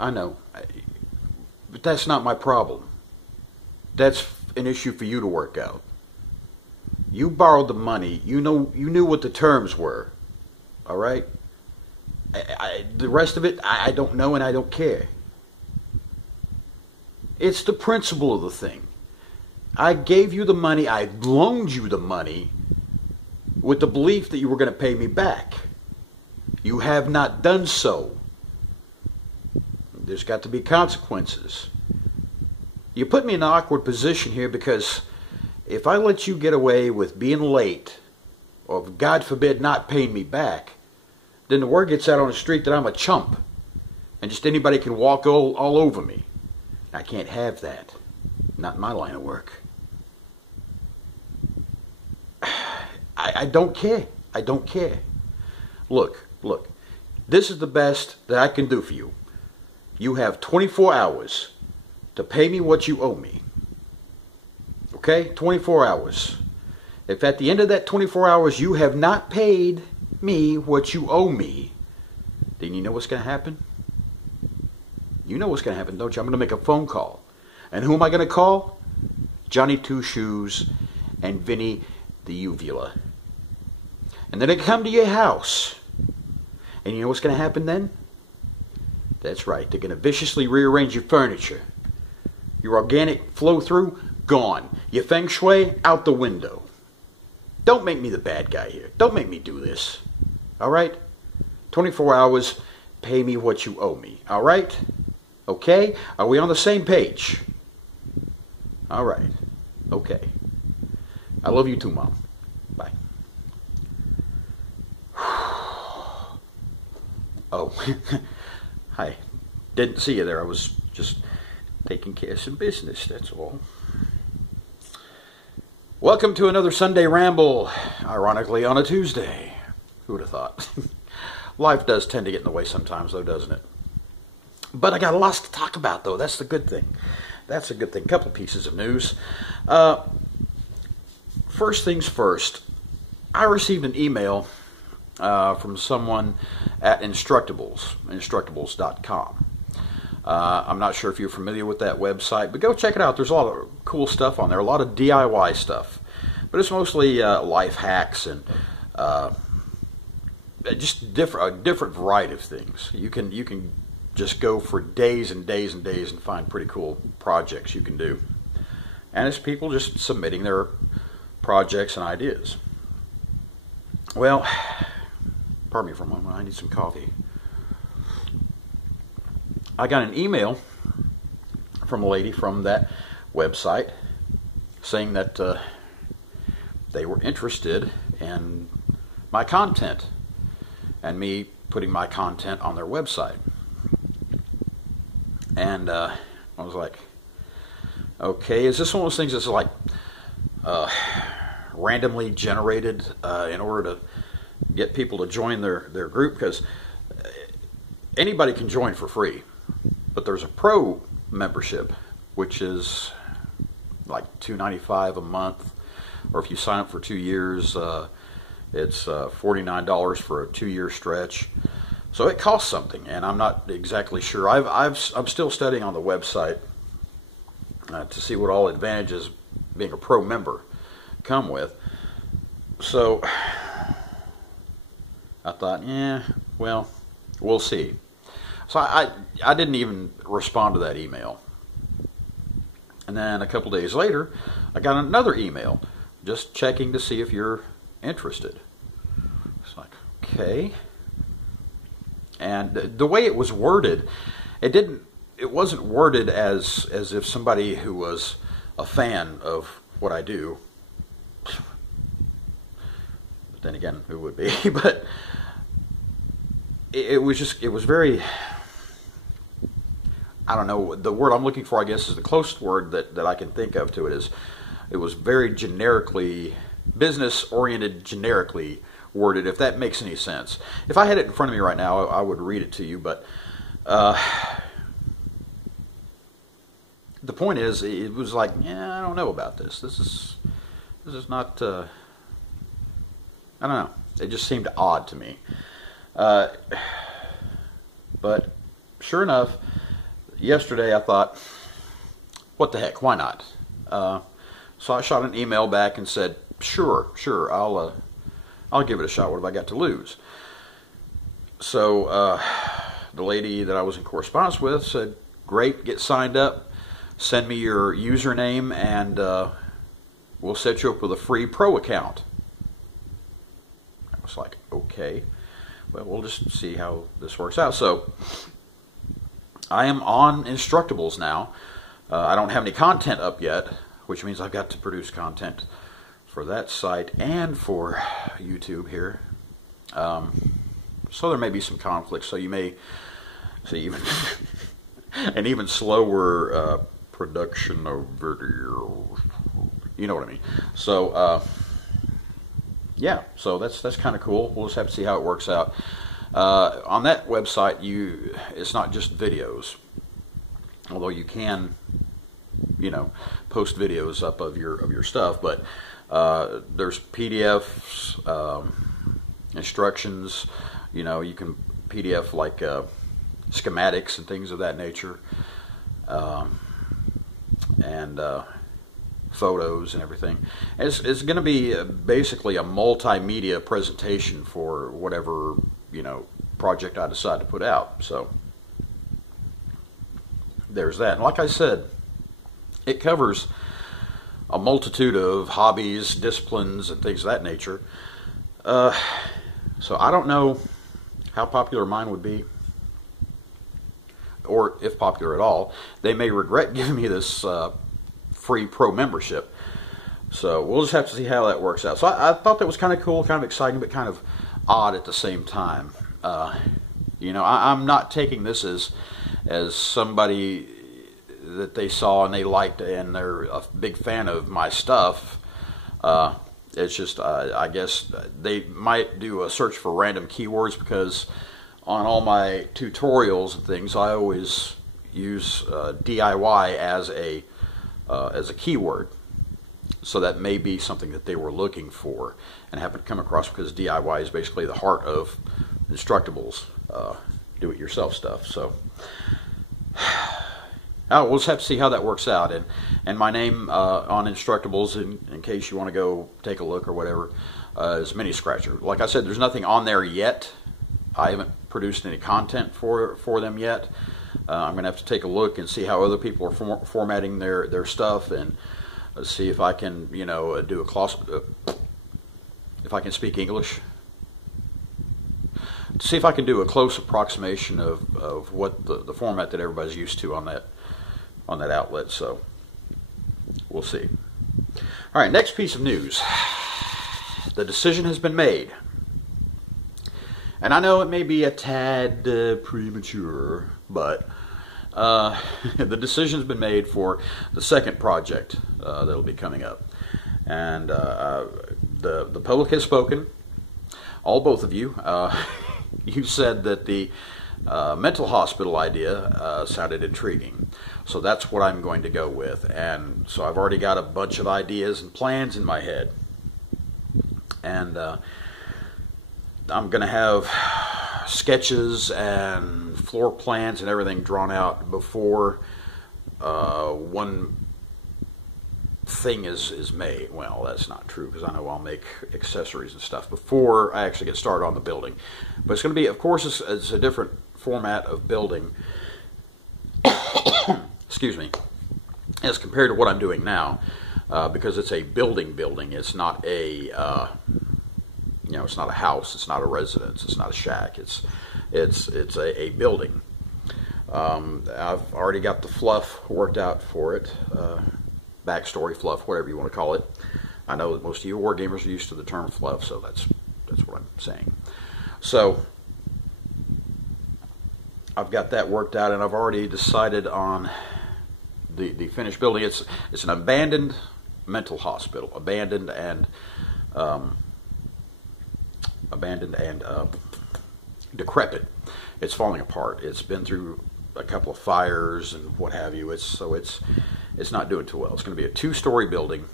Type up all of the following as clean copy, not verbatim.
I know. But that's not my problem. That's an issue for you to work out. You borrowed the money. You knew what the terms were. All right? The rest of it, I don't know and I don't care. It's the principle of the thing. I gave you the money. I loaned you the money with the belief that you were going to pay me back. You have not done so. There's got to be consequences. You put me in an awkward position here because if I let you get away with being late, or God forbid not paying me back, then the word gets out on the street that I'm a chump and just anybody can walk all over me. I can't have that. Not in my line of work. I don't care. I don't care. Look. This is the best that I can do for you. You have 24 hours to pay me what you owe me. Okay? 24 hours. If at the end of that 24 hours you have not paid me what you owe me, then you know what's going to happen? You know what's going to happen, don't you? I'm going to make a phone call. And who am I going to call? Johnny Two Shoes and Vinny the Uvula. And then they come to your house. And you know what's going to happen then? That's right. They're going to viciously rearrange your furniture. Your organic flow-through, gone. Your feng shui, out the window. Don't make me the bad guy here. Don't make me do this. All right? 24 hours, pay me what you owe me. All right? Okay? Are we on the same page? All right. Okay. I love you too, Mom. Bye. Oh, hi. Didn't see you there. I was just taking care of some business, that's all. Welcome to another Sunday Ramble, ironically on a Tuesday. Who would have thought? Life does tend to get in the way sometimes, though, doesn't it? But I got lots to talk about, though. That's the good thing. That's a good thing. Couple pieces of news. First things first, I received an email from someone at Instructables.com. I'm not sure if you're familiar with that website, but go check it out. There's a lot of cool stuff on there, a lot of DIY stuff. But it's mostly life hacks and just a different variety of things. You can just go for days and days and days and find pretty cool projects you can do. And it's people just submitting their projects and ideas. Well, pardon me for a moment, I need some coffee. I got an email from a lady from that website saying that they were interested in my content and me putting my content on their website. And I was like, okay, is this one of those things that's like randomly generated in order to get people to join their group? Because anybody can join for free, but there's a pro membership, which is like $2.95 a month, or if you sign up for 2 years, it's $49 for a 2-year stretch. So it costs something, and I'm not exactly sure. I'm still studying on the website to see what all advantages being a pro member come with. So I thought, well, we'll see. So I didn't even respond to that email. And then a couple days later, I got another email just checking to see if you're interested. It's like, okay. And the way it was worded, it wasn't worded as if somebody who was a fan of what I do. But then again, who would be? But it was very, I don't know, the word I'm looking for, I guess, is the closest word that I can think of to it. It was very generically, business-oriented, generically worded, if that makes any sense. If I had it in front of me right now, I would read it to you, but the point is, it was like, I don't know about this. This is not, I don't know. It just seemed odd to me. But sure enough, yesterday I thought, what the heck, why not? So I shot an email back and said, sure, I'll give it a shot. What have I got to lose? So the lady that I was in correspondence with said, great, get signed up, send me your username, and we'll set you up with a free pro account. I was like, okay, well, we'll just see how this works out. So I am on Instructables now. I don't have any content up yet, which means I've got to produce content for that site and for YouTube here. So there may be some conflicts. So you may see even an even slower production of video. You know what I mean. So yeah, so that's kind of cool. We'll just have to see how it works out. On that website, it's not just videos, although you can, post videos up of your stuff. But there's PDFs, instructions. You can PDF like schematics and things of that nature, and photos and everything. It's going to be basically a multimedia presentation for whatever project I decide to put out. So there's that. And like I said, it covers a multitude of hobbies, disciplines, and things of that nature. So I don't know how popular mine would be, or if popular at all. They may regret giving me this free pro membership. So we'll just have to see how that works out. So I thought that was kind of cool, kind of exciting, but kind of odd at the same time. I'm not taking this as somebody that they saw and they liked and they're a big fan of my stuff. It's just, I guess they might do a search for random keywords, because on all my tutorials and things, I always use DIY as a keyword. So that may be something that they were looking for and happened to come across, because DIY is basically the heart of Instructables, do-it-yourself stuff. So we'll just have to see how that works out. And my name on Instructables, in case you want to go take a look or whatever, is Mini Scratcher. Like I said, there's nothing on there yet. I haven't produced any content for them yet. I'm going to have to take a look and see how other people are formatting their stuff, and see if I can, do a class, if I can speak English. See if I can do a close approximation of what the format that everybody's used to on that outlet. So we'll see. All right, next piece of news. The decision has been made. And I know it may be a tad premature, but the decision's been made for the second project that'll be coming up. And the public has spoken. Both of you. You said that the mental hospital idea sounded intriguing. So that's what I'm going to go with. And so I've already got a bunch of ideas and plans in my head. And I'm going to have sketches and floor plans and everything drawn out before one thing is made. Well, that's not true, because I know I'll make accessories and stuff before I actually get started on the building. But it's going to be, of course, it's a different format of building, excuse me, as compared to what I'm doing now, because it's a building. It's not a it's not a house, it's not a residence, it's not a shack, it's a building. I've already got the fluff worked out for it, backstory fluff, whatever you want to call it. I know that most of you war gamers are used to the term fluff, so that's what I'm saying. So I've got that worked out, and I've already decided on the finished building. It's an abandoned mental hospital, abandoned and decrepit. It's falling apart. It's been through a couple of fires and what have you. It's not doing too well. It's going to be a 2-story building.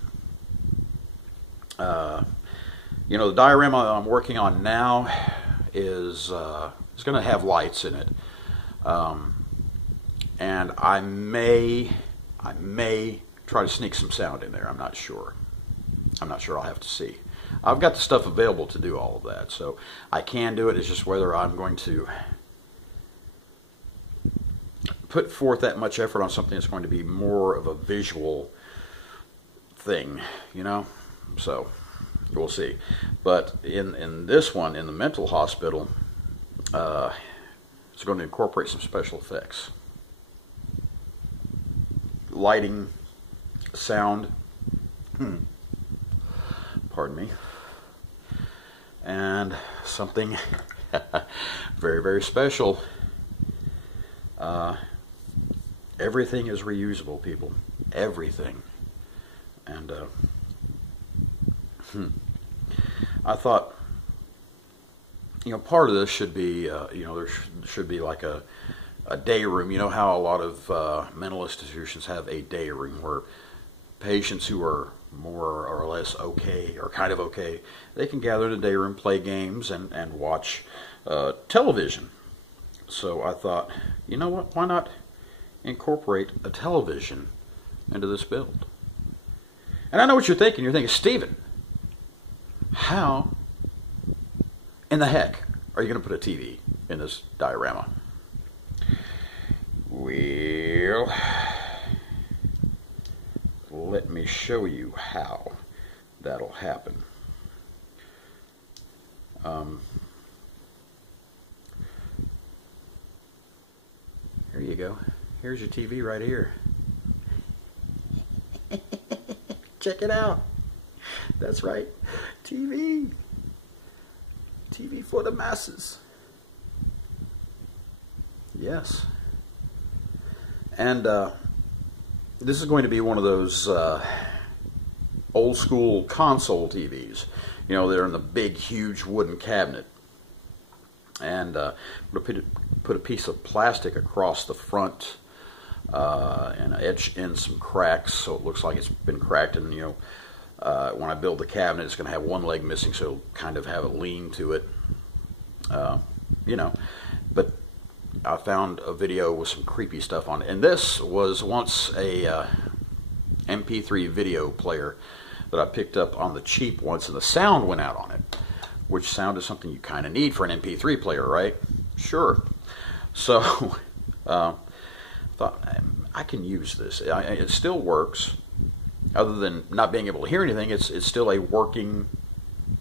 The diorama I'm working on now is going to have lights in it. and I may try to sneak some sound in there. I'm not sure. I'll have to see. I've got the stuff available to do all of that, so I can do it. It's just whether I'm going to put forth that much effort on something that's going to be more of a visual thing, you know? So we'll see. But in this one, in the mental hospital, it's going to incorporate some special effects. Lighting, sound, pardon me, and something very, very special. Everything is reusable, people. Everything. And I thought, you know, part of this should be, you know, there should be like a day room. You know how a lot of mental institutions have a day room where patients who are more or less okay, or kind of okay, they can gather in the day room, play games, and watch television. So I thought, you know what, why not incorporate a television into this build? And I know what you're thinking. You're thinking, Stephen, how in the heck are you going to put a TV in this diorama? Well, let me show you how that'll happen. Here you go. Here's your TV right here. Check it out. That's right. TV. TV for the masses. Yes. And this is going to be one of those old school console TVs. You know, they're in the big, huge wooden cabinet. And I'm going to put a piece of plastic across the front and etch in some cracks so it looks like it's been cracked. And, you know, when I build the cabinet, it's going to have one leg missing, so it'll kind of have a lean to it. You know, but I found a video with some creepy stuff on it. And this was once a MP3 video player that I picked up on the cheap once, and the sound went out on it, which sound is something you kind of need for an MP3 player, right? Sure. So thought, I can use this. It still works. Other than not being able to hear anything, it's still a working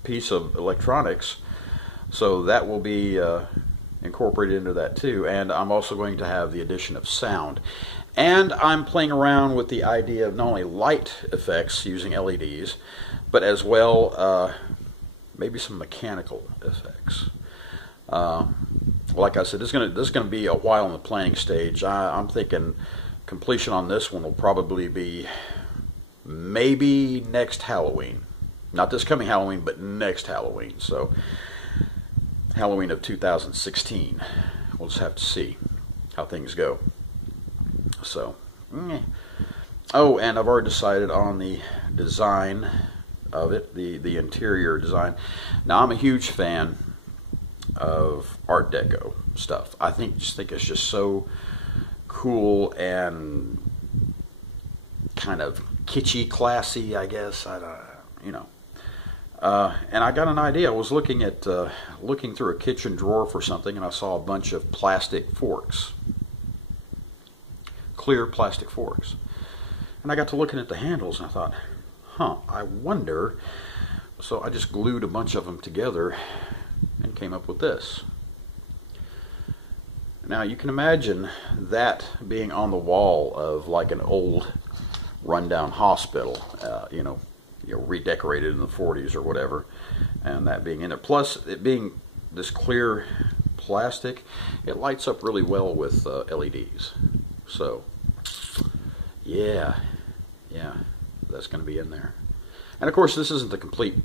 piece of electronics. So that will be incorporated into that too. And I'm also going to have the addition of sound. And I'm playing around with the idea of not only light effects using LEDs, but as well maybe some mechanical effects. Like I said, this is going to be a while in the planning stage. I'm thinking completion on this one will probably be maybe next Halloween. Not this coming Halloween, but next Halloween. So Halloween of 2016. We'll just have to see how things go. So, oh, and I've already decided on the design of it, the interior design. Now, I'm a huge fan of Art Deco stuff. I think it's just so cool and kind of kitschy, classy, I guess. You know. And I got an idea. I was looking through a kitchen drawer for something, and I saw a bunch of plastic forks. Clear plastic forks. And I got to looking at the handles, and I thought, I wonder. So I just glued a bunch of them together and came up with this. Now you can imagine that being on the wall of like an old rundown hospital, you know, redecorated in the 40s or whatever, and that being in there. Plus, it being this clear plastic, it lights up really well with LEDs. So, yeah, that's going to be in there. And of course, this isn't the complete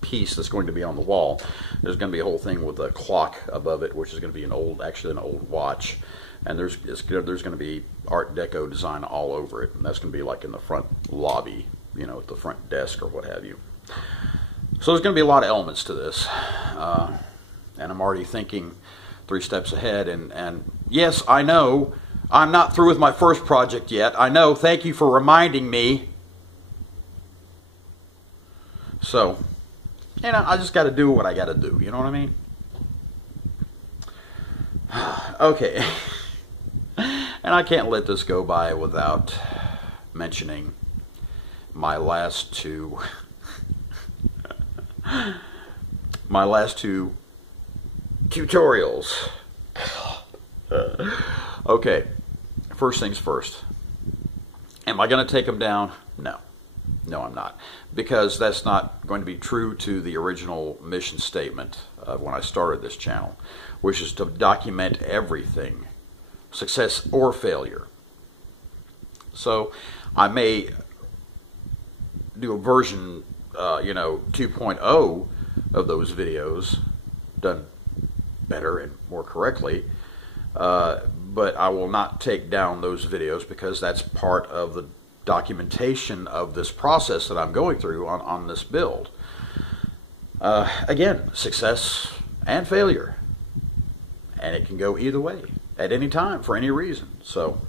piece that's going to be on the wall. There's going to be a whole thing with a clock above it, which is going to be an old watch. And there's going to be Art Deco design all over it, and that's going to be like in the front lobby, you know, at the front desk or what have you. So there's going to be a lot of elements to this, and I'm already thinking 3 steps ahead. And yes, I know I'm not through with my first project yet. I know. Thank you for reminding me. So, I just got to do what I got to do. You know what I mean? Okay. And I can't let this go by without mentioning my last two tutorials. Okay, first things first. Am I going to take them down? No. No, I'm not. Because that's not going to be true to the original mission statement of when I started this channel, which is to document everything, success or failure. So I may do a version, 2.0 of those videos, done better and more correctly, but I will not take down those videos because that's part of the documentation of this process that I'm going through on this build. Again, success and failure, and it can go either way at any time for any reason. So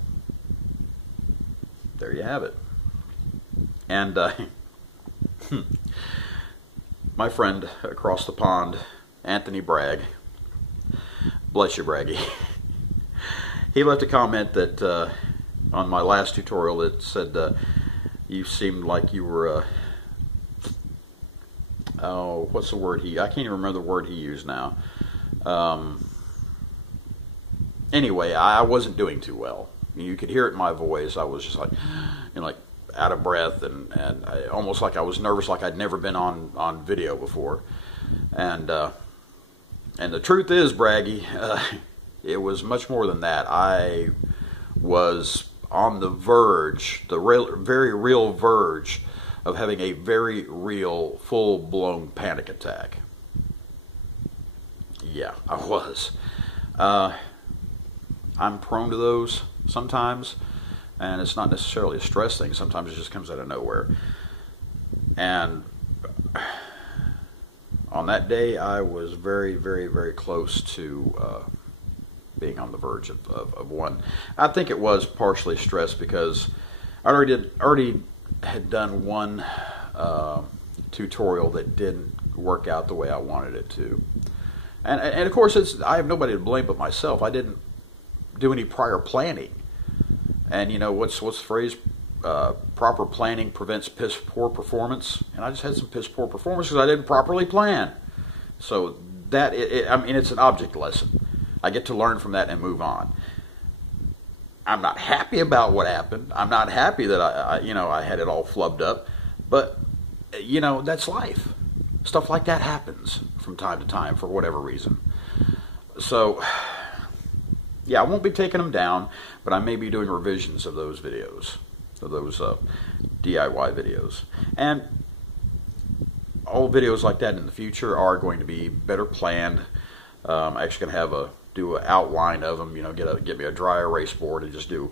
there you have it. And my friend across the pond, Anthony Bragg, bless you, Braggy, he left a comment that on my last tutorial that said you seemed like you were oh, what's the word I can't even remember the word he used now. Anyway, I wasn't doing too well. You could hear it in my voice. I was just like, like out of breath, and almost like I was nervous, like I'd never been on video before. And the truth is, Braggy, it was much more than that. I was on the verge, very real verge of having a very real, full-blown panic attack. Yeah, I was. I'm prone to those sometimes, and it's not necessarily a stress thing. Sometimes it just comes out of nowhere. And on that day, I was very, very, very close to being on the verge of one. I think it was partially stress because I already had done one tutorial that didn't work out the way I wanted it to. And of course, I have nobody to blame but myself. I didn't do any prior planning. And what's the phrase? Proper planning prevents piss poor performance. And I just had some piss poor performance because I didn't properly plan. So that it's an object lesson. I get to learn from that and move on. I'm not happy about what happened. I'm not happy that I had it all flubbed up. But that's life. Stuff like that happens from time to time for whatever reason. So yeah, I won't be taking them down, but I may be doing revisions of those videos, of those DIY videos. And all videos like that in the future are going to be better planned. I'm actually going to do an outline of them, get me a dry erase board and just do,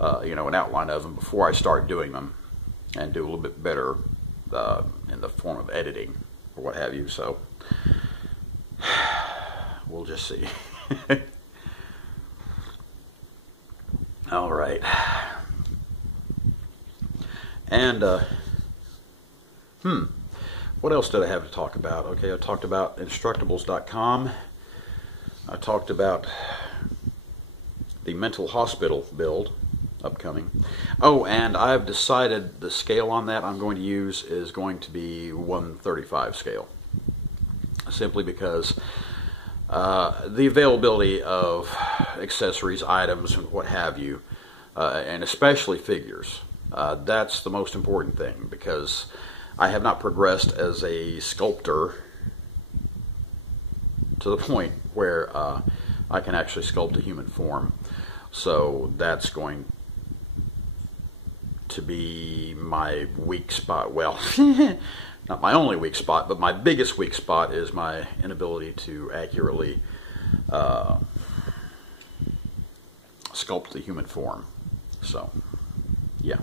an outline of them before I start doing them, and do a little bit better in the form of editing or what have you. So we'll just see. All right. And what else did I have to talk about? Okay, I talked about Instructables.com. I talked about the mental hospital build upcoming. Oh, and I've decided the scale on that I'm going to use is going to be 135 scale. Simply because the availability of accessories, items, and what have you, and especially figures, that's the most important thing, because I have not progressed as a sculptor to the point where I can actually sculpt a human form. So that's going to be my weak spot. Well, not my only weak spot, but my biggest weak spot is my inability to accurately sculpt the human form. So, yeah,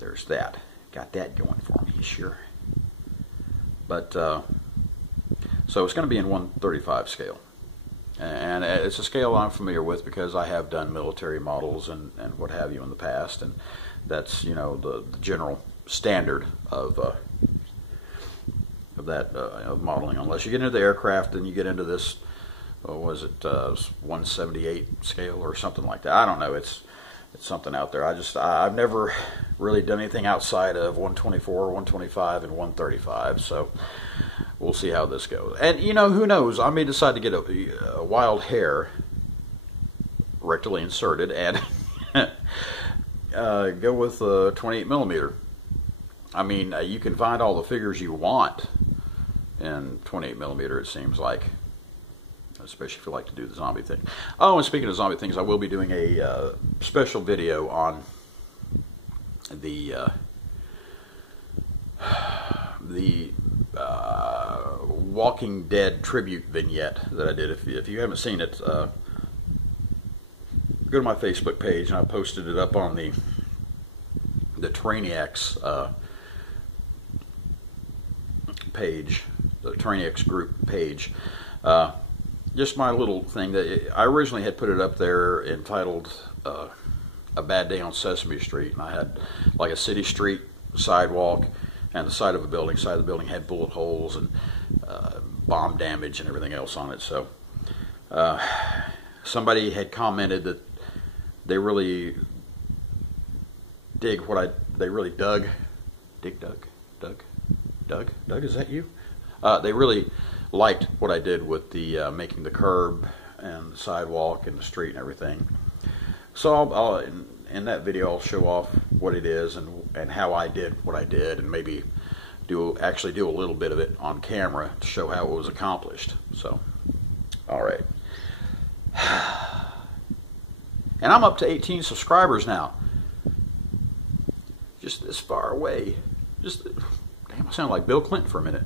there's that. Got that going for me, sure. But, so it's going to be in 135 scale. And it's a scale I'm familiar with because I have done military models and what have you in the past, and that's, you know, the general standard of that of modeling. Unless you get into the aircraft, then you get into this, what was it, 178 scale or something like that. I don't know. It's something out there. I've never really done anything outside of 124, 125, and 135. So we'll see how this goes. And, you know, who knows? I may decide to get a wild hair rectally inserted and go with 28 millimeter. I mean, you can find all the figures you want in 28 millimeter, it seems like, especially if you like to do the zombie thing. Oh, and speaking of zombie things, I will be doing a special video on the Walking Dead tribute vignette that I did. If you haven't seen it, go to my Facebook page, and I posted it up on the Trainiacs page, the Trainiacs group page. Just my little thing that I originally had put it up there entitled "A Bad Day on Sesame Street," and I had like a city street sidewalk, and the side of the building had bullet holes and bomb damage and everything else on it. So somebody had commented that they really dig what they really dug, is that you? They really liked what I did with the making the curb and the sidewalk and the street and everything. So in that video I'll show off what it is and how I did what I did, and maybe actually do a little bit of it on camera to show how it was accomplished. So, all right. And I'm up to 18 subscribers now. Just this far away. Damn, I sound like Bill Clinton for a minute.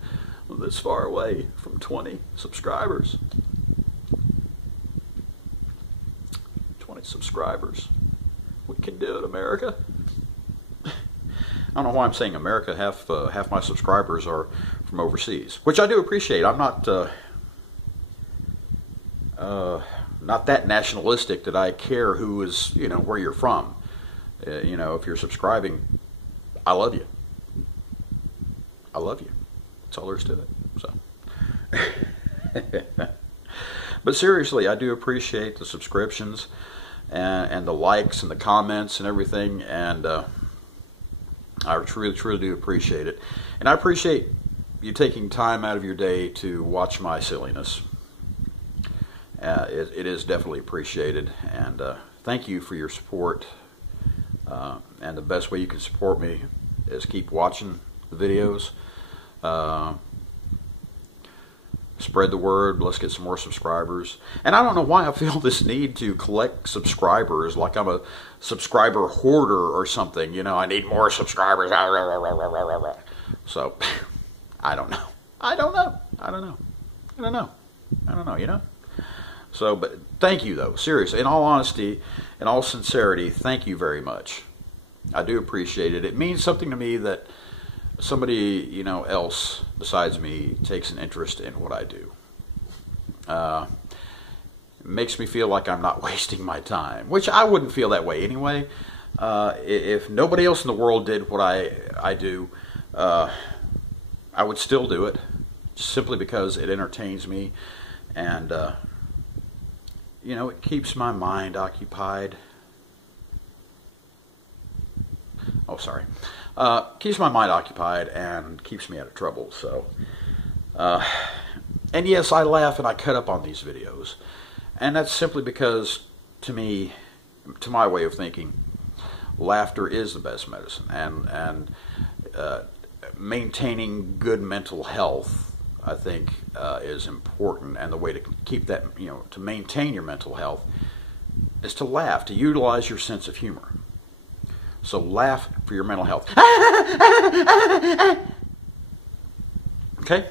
This far away from 20 subscribers. 20 subscribers. We can do it, America. I don't know why I'm saying America. Half my subscribers are from overseas, which I do appreciate. I'm not that nationalistic that I care who is, you know, where you're from. You know, if you're subscribing, I love you. I love you. That's all there is to it. So, but seriously, I do appreciate the subscriptions and the likes and the comments and everything, and I truly do appreciate it. And I appreciate you taking time out of your day to watch my silliness. It is definitely appreciated, and thank you for your support. And the best way you can support me is keep watching the videos. Spread the word. Let's get some more subscribers. And I don't know why I feel this need to collect subscribers, like I'm a subscriber hoarder or something. You know, I need more subscribers. So, I don't know. You know. So, but thank you though. Seriously, in all honesty, in all sincerity, thank you very much. I do appreciate it. It means something to me that somebody, you know, else besides me takes an interest in what I do. It makes me feel like I'm not wasting my time, which I wouldn't feel that way anyway. If nobody else in the world did what I do, I would still do it, simply because it entertains me, and you know, it keeps my mind occupied. Oh, sorry. Keeps my mind occupied and keeps me out of trouble. So, and yes, I laugh and I cut up on these videos, and that's simply because, to me, to my way of thinking, laughter is the best medicine, and maintaining good mental health, I think, is important. And the way to keep that, you know, to maintain your mental health, is to laugh, to utilize your sense of humor. So laugh for your mental health. Okay?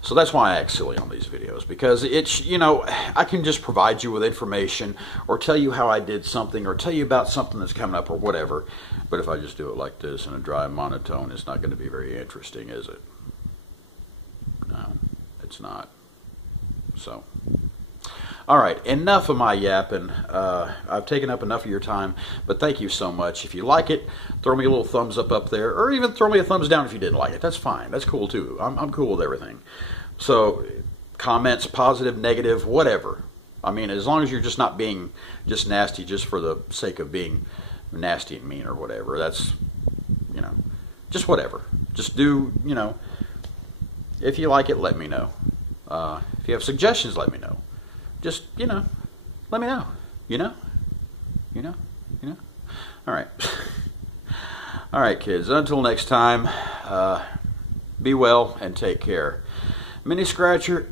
So that's why I act silly on these videos, because it's, you know, I can just provide you with information or tell you how I did something or tell you about something that's coming up or whatever. But if I just do it like this in a dry monotone, it's not going to be very interesting, is it? No, it's not. So, All right, enough of my yapping. I've taken up enough of your time, but thank you so much. If you like it, throw me a little thumbs up there, or even throw me a thumbs down if you didn't like it. That's fine. That's cool too. I'm cool with everything. So, comments, positive, negative, whatever. I mean, as long as you're just not being just nasty just for the sake of being nasty and mean or whatever. That's, just whatever. Just do, if you like it, let me know. If you have suggestions, let me know. Just, let me know. All right. All right, kids. Until next time, be well and take care. Mini Scratcher